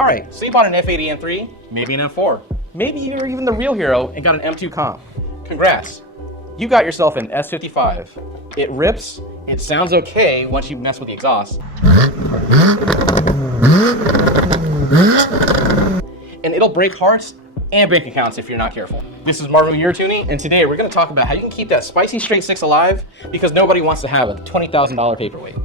Alright, so you bought an F80 M3, maybe an M4, maybe you're even the real hero and got an M2 comp. Congrats, you got yourself an S55. It rips, it sounds okay once you mess with the exhaust, and it'll break hearts and bank accounts if you're not careful. This is Marvin with UroTuning, and today we're going to talk about how you can keep that spicy straight six alive because nobody wants to have a $20,000 paperweight.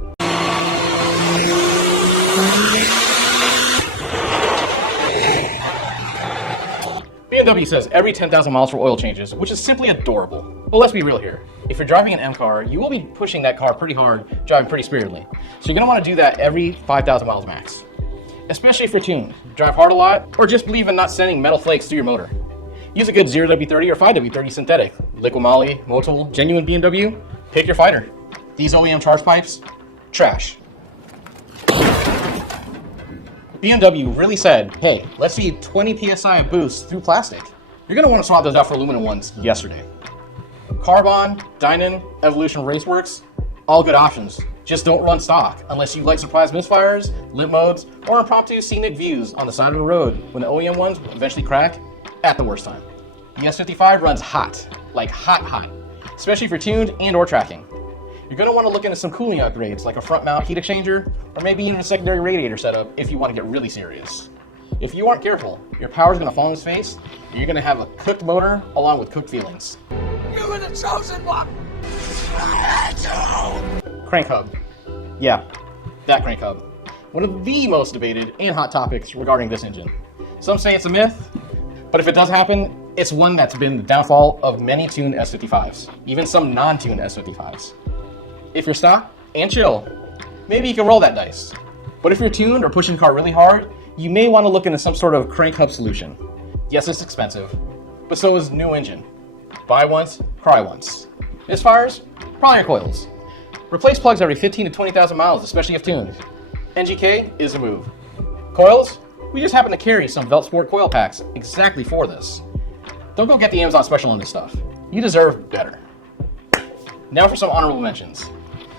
BMW says every 10,000 miles for oil changes, which is simply adorable. But let's be real here. If you're driving an M car, you will be pushing that car pretty hard, driving pretty spiritedly. So you're going to want to do that every 5,000 miles max. Especially if you're tuned. Drive hard a lot, or just believe in not sending metal flakes through your motor. Use a good 0W30 or 5W30 synthetic. Liquid moly, Motul, genuine BMW, pick your fighter. These OEM charge pipes, trash. BMW really said, hey, let's see 20 PSI of boost through plastic. You're gonna wanna swap those out for aluminum ones yesterday. Carbon, Dynon, Evolution Raceworks, all good options. Just don't run stock unless you like surprise misfires, limp modes, or impromptu scenic views on the side of the road when the OEM ones eventually crack at the worst time. The S55 runs hot, like hot, especially if you're tuned and or tracking. You're going to want to look into some cooling upgrades like a front mount heat exchanger or maybe even a secondary radiator setup if you want to get really serious. If you aren't careful, your power is going to fall on its face and you're going to have a cooked motor along with cooked feelings. You were the chosen one! Crank hub. Yeah, that crank hub. One of the most debated and hot topics regarding this engine. Some say it's a myth, but if it does happen, it's one that's been the downfall of many tuned S55s, even some non-tuned S55s. If you're stock and chill, maybe you can roll that dice. But if you're tuned or pushing the car really hard, you may want to look into some sort of crank hub solution. Yes, it's expensive, but so is new engine. Buy once, cry once. Misfires? Probably your coils. Replace plugs every 15 to 20,000 miles, especially if tuned. NGK is a move. Coils? We just happen to carry some Veltsport coil packs exactly for this. Don't go get the Amazon special on this stuff. You deserve better. Now for some honorable mentions.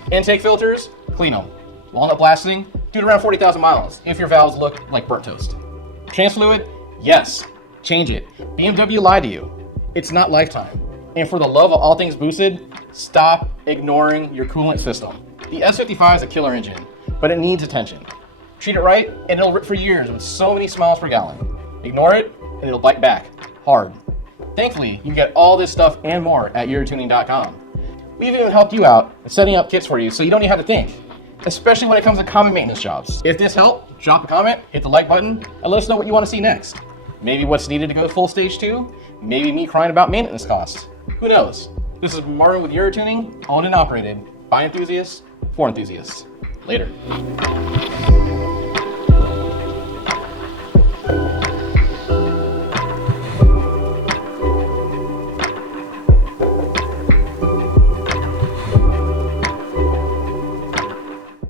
Intake filters, clean them. Walnut blasting, do it around 40,000 miles if your valves look like burnt toast. Trans fluid, yes, change it. BMW lied to you. It's not lifetime. And for the love of all things boosted, stop ignoring your coolant system. The S55 is a killer engine, but it needs attention. Treat it right, and it'll rip for years with so many miles per gallon. Ignore it, and it'll bite back, hard. Thankfully, you can get all this stuff and more at UroTuning.com. We've even helped you out in setting up kits for you so you don't even have to think, especially when it comes to common maintenance jobs. If this helped, drop a comment, hit the like button, and let us know what you want to see next. Maybe what's needed to go full stage 2, maybe me crying about maintenance costs. Who knows? This is Marvin with UroTuning, owned and operated by enthusiasts for enthusiasts. Later.